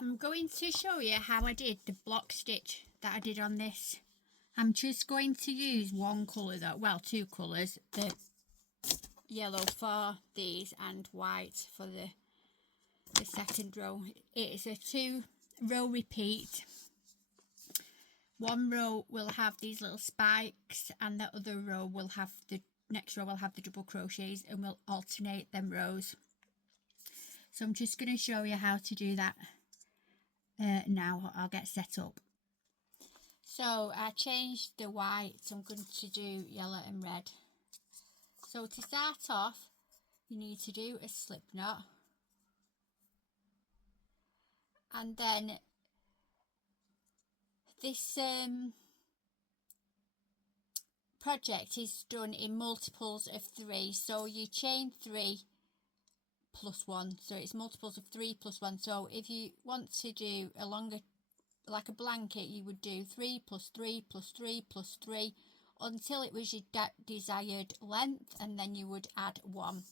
I'm going to show you how I did the block stitch that I did on this. I'm just going to use one colour though, well, two colours, the yellow for these and white for the second row. It's a 2-row repeat. One row will have these little spikes and the other row will have the next row will have the double crochets, and we'll alternate them rows. So I'm just going to show you how to do that now. I'll get set up. So I changed the white, so I'm going to do yellow and red. So to start off, you need to do a slip knot, and then this project is done in multiples of 3, so you chain 3 plus 1, so it's multiples of 3 plus 1. So if you want to do a longer, like a blanket, you would do 3 plus 3 plus 3 plus 3 until it was your desired length, and then you would add 1.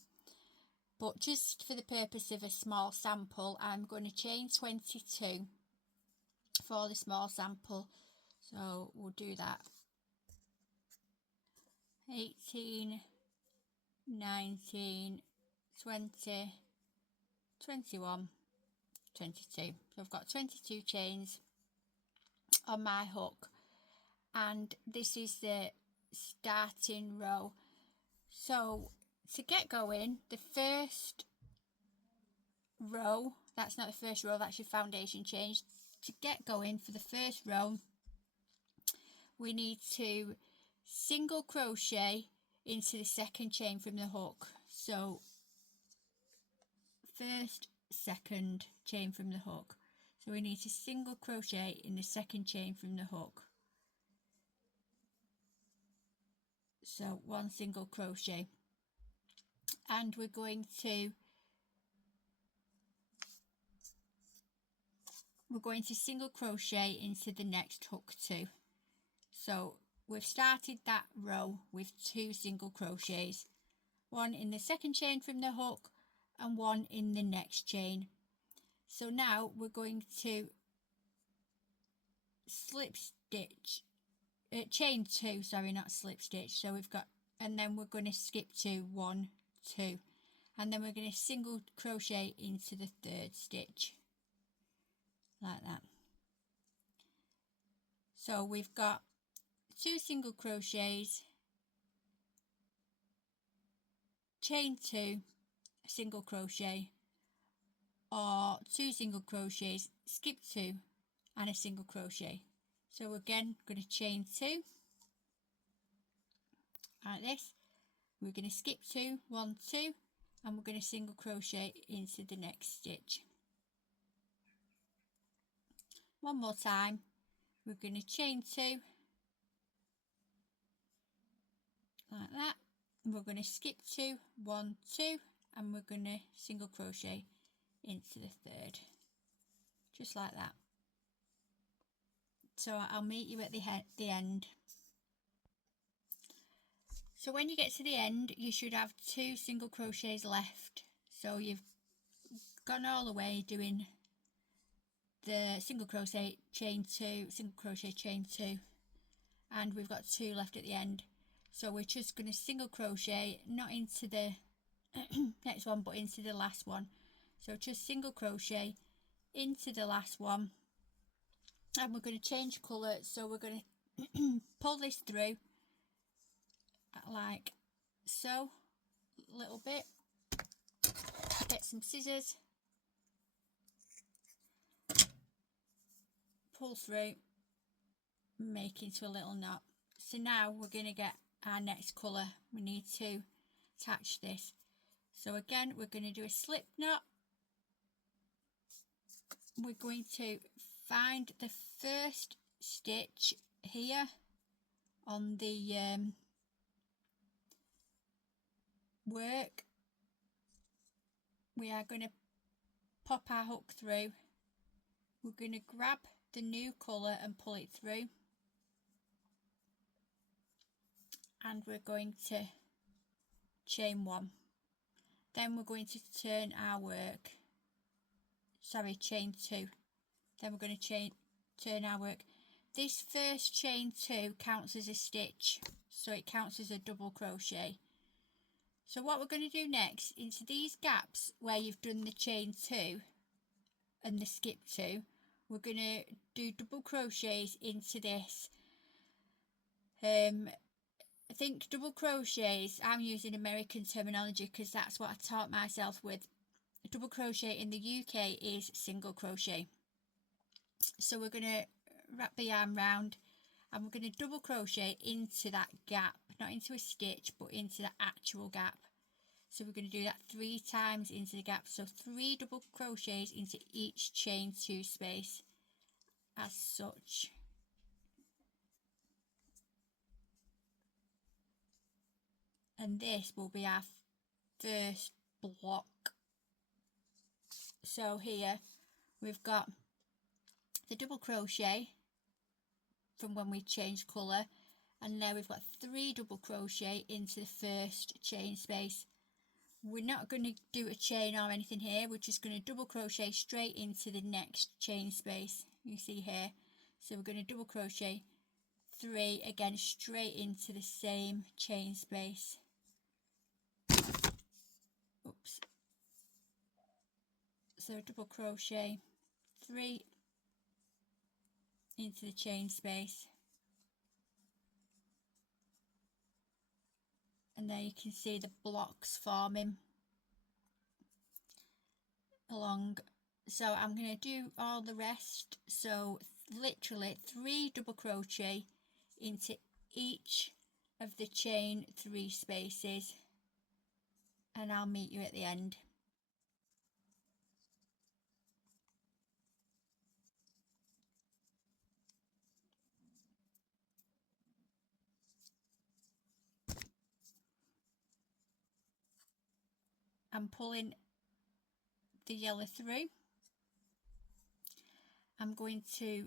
But just for the purpose of a small sample, I'm going to chain 22 for the small sample. So we'll do that. 18, 19, 20, 21, 22. So I've got 22 chains on my hook, and this is the starting row. So to get going, the first row, that's not the first row, that's your foundation chain. To get going for the first row, we need to single crochet into the second chain from the hook. So first, second chain from the hook. So we need to single crochet in the second chain from the hook. So 1 single crochet, and we're going to single crochet into the next hook too. So we've started that row with 2 single crochets, 1 in the second chain from the hook and 1 in the next chain. So now we're going to slip stitch, chain 2, sorry, not slip stitch. So we've got, and then we're going to skip to 1, 2, and then we're going to single crochet into the third stitch like that. So we've got 2 single crochets, chain 2, single crochet, or 2 single crochets, skip 2 and a single crochet. So again, going to chain 2 like this. We're going to skip 2, 1, 2, and we're going to single crochet into the next stitch. One more time, we're going to chain 2 like that. We're going to skip 2, 1, 2, and we're going to single crochet into the third, just like that. So I'll meet you at the end. So when you get to the end, you should have 2 single crochets left. So you've gone all the way doing the single crochet, chain 2, single crochet, chain 2, and we've got 2 left at the end. So we're just going to single crochet, not into the next one, but into the last one. So just single crochet into the last one, and we're going to change colour. So we're going to pull this through like so, a little bit, get some scissors, pull through, make into a little knot. So now we're going to get our next colour. We need to attach this. So again, we're going to do a slip knot. We're going to find the first stitch here on the work. We are going to pop our hook through. We're going to grab the new colour and pull it through, and we're going to chain 1. Then we're going to turn our work, sorry, chain 2. then we're going to turn our work. This first chain 2 counts as a stitch, so it counts as a double crochet. So what we're going to do next, into these gaps where you've done the chain 2 and the skip 2, we're going to do double crochets into this. I think double crochets, I'm using American terminology because that's what I taught myself with. Double crochet in the UK is single crochet. So we're going to wrap the yarn round and we're going to double crochet into that gap, not into a stitch but into the actual gap. So we're going to do that 3 times into the gap, so 3 double crochets into each chain 2 space as such. And this will be our first block. So here we've got the double crochet from when we changed colour, and now we've got 3 double crochet into the first chain space. We're not going to do a chain or anything here, we're just going to double crochet straight into the next chain space you see here. So we're going to double crochet 3 again straight into the same chain space. Oops. So double crochet 3 into the chain space, and there you can see the blocks forming along. So I'm going to do all the rest, so literally 3 double crochet into each of the chain 3 spaces, and I'll meet you at the end. I'm pulling the yellow through. I'm going to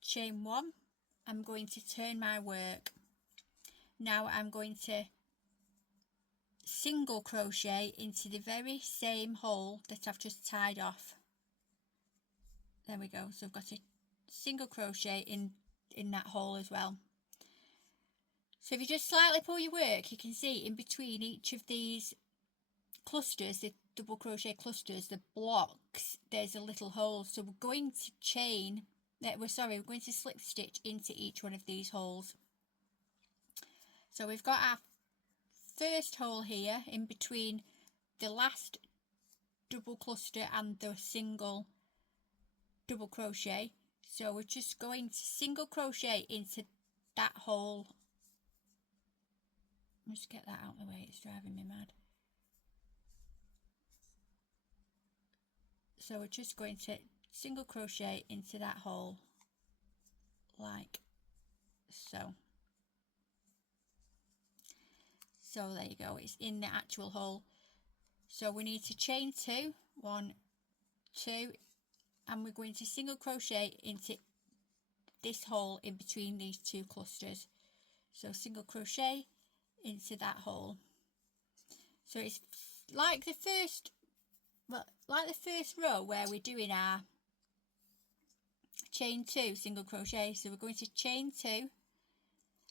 chain 1. I'm going to turn my work. Now I'm going to single crochet into the very same hole that I've just tied off. There we go. So I've got a single crochet in that hole as well. So if you just slightly pull your work, you can see in between each of these clusters, the double crochet clusters, the blocks, there's a little hole. So we're going to we're going to slip stitch into each one of these holes. So we've got our first hole here in between the last double cluster and the single double crochet. So we're just going to single crochet into that hole. Let's get that out of the way, it's driving me mad. So we're just going to single crochet into that hole like so. So there you go, it's in the actual hole. So we need to chain 2, 1, 2, and we're going to single crochet into this hole in between these 2 clusters. So single crochet into that hole. So it's like the first row where we're doing our chain 2 single crochet. So we're going to chain 2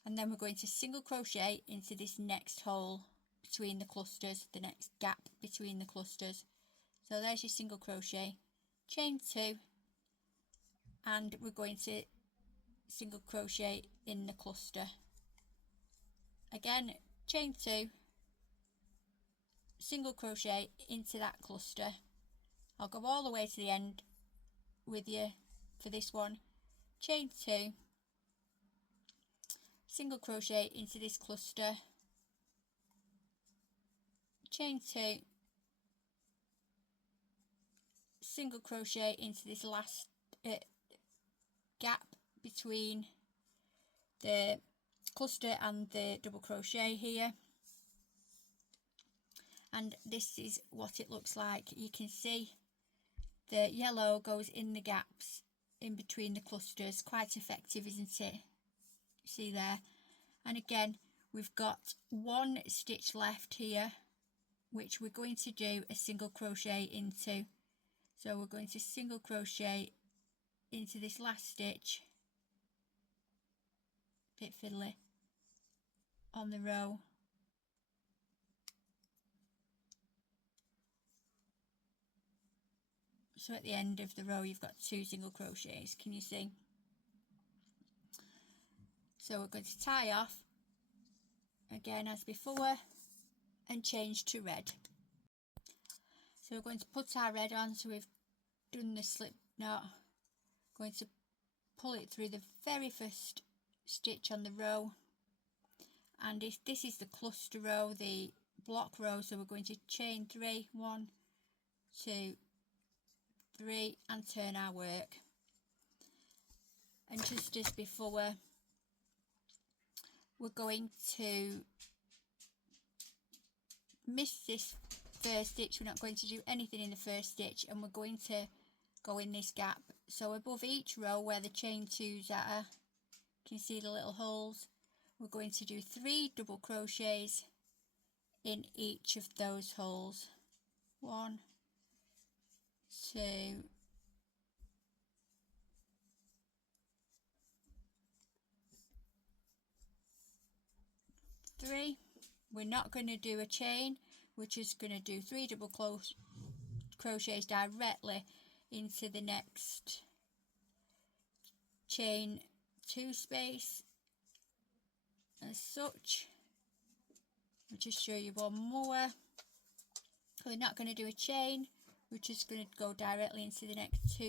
and then we're going to single crochet into this next hole between the clusters, the next gap between the clusters. So there's your single crochet, chain 2, and we're going to single crochet in the cluster. Again, chain 2, single crochet into that cluster. I'll go all the way to the end with you for this one. Chain 2, single crochet into this cluster, chain 2, single crochet into this last gap between the cluster and the double crochet here. And this is what it looks like. You can see the yellow goes in the gaps in between the clusters. Quite effective, isn't it? See there. And again, we've got 1 stitch left here, which we're going to do a single crochet into. So we're going to single crochet into this last stitch, bit fiddly, on the row. So at the end of the row you've got 2 single crochets, can you see? So we're going to tie off again as before and change to red. So we're going to put our red on, so we've done the slip knot, going to pull it through the very first stitch on the row, and this is the cluster row, the block row, so we're going to chain 3, 1, 2, 3 and turn our work. And just as before, we're going to miss this first stitch, we're not going to do anything in the first stitch, and we're going to go in this gap. So above each row where the chain 2s are, can you see the little holes? We're going to do 3 double crochets in each of those holes. 1, 2, 3. We're not going to do a chain, we're just going to do 3 double crochets directly into the next chain 2 space as such. I'll just show you one more. We're not going to do a chain, we're just going to go directly into the next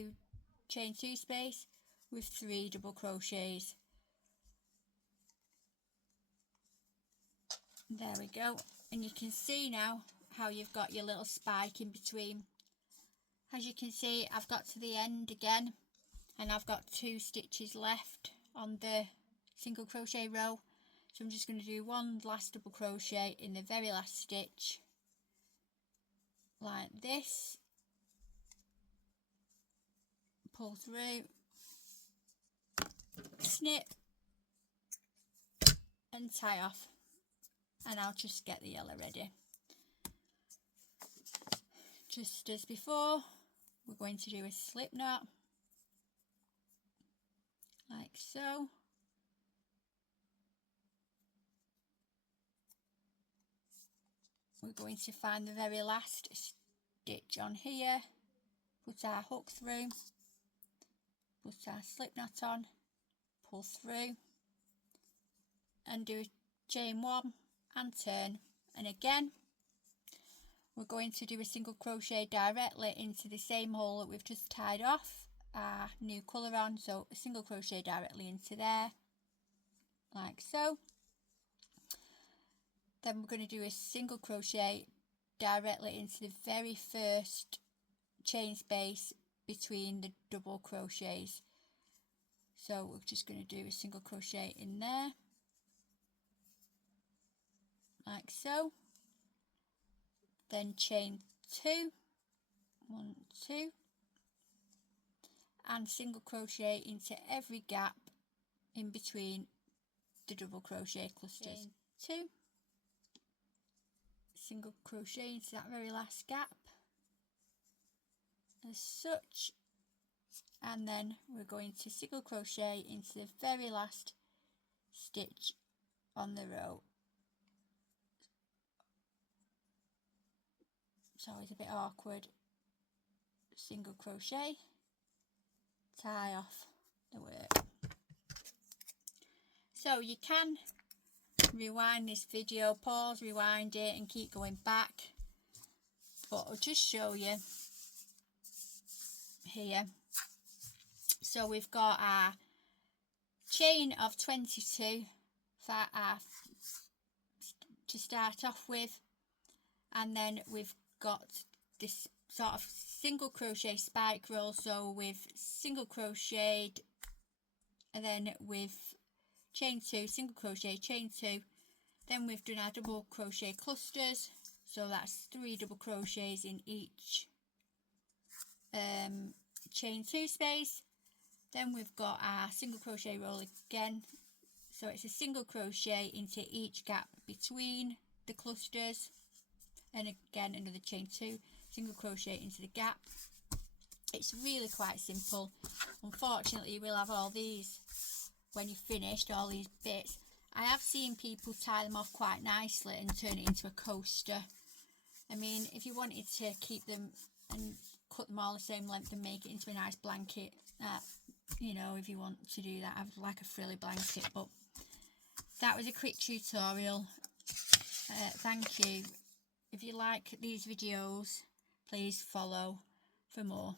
chain 2 space with 3 double crochets. There we go, and you can see now how you've got your little spike in between. As you can see, I've got to the end again and I've got 2 stitches left on the single crochet row, so I'm just going to do one last double crochet in the very last stitch like this, pull through, snip and tie off, and I'll just get the yellow ready. Just as before, we're going to do a slip knot like so. We're going to find the very last stitch on here, put our hook through, put our slip knot on, pull through and do a chain 1 and turn, and again we're going to do a single crochet directly into the same hole that we've just tied off our new colour on, so a single crochet directly into there like so. Then we're going to do a single crochet directly into the very first chain space between the double crochets, so we're just going to do a single crochet in there like so, then chain 2, 1, 2 and single crochet into every gap in between the double crochet clusters. Chain 2, single crochet into that very last gap as such, and then we're going to single crochet into the very last stitch on the row. It's always a bit awkward. Single crochet, tie off the work. So you can rewind this video, pause, rewind it and keep going back, but I'll just show you here. So we've got our chain of 22 for our to start off with, and then we've got this sort of single crochet spike roll, so we've single crocheted and then we've chain 2, single crochet, chain 2, then we've done our double crochet clusters, so that's 3 double crochets in each chain 2 space. Then we've got our single crochet roll again, so it's a single crochet into each gap between the clusters, and again another chain 2, single crochet into the gap, It's really quite simple. Unfortunately, you will have all these when you've finished all these bits. I have seen people tie them off quite nicely and turn it into a coaster. I mean, if you wanted to keep them and cut them all the same length and make it into a nice blanket, you know, if you want to do that, have like a frilly blanket. But that was a quick tutorial. Thank you. If you like these videos, please follow for more.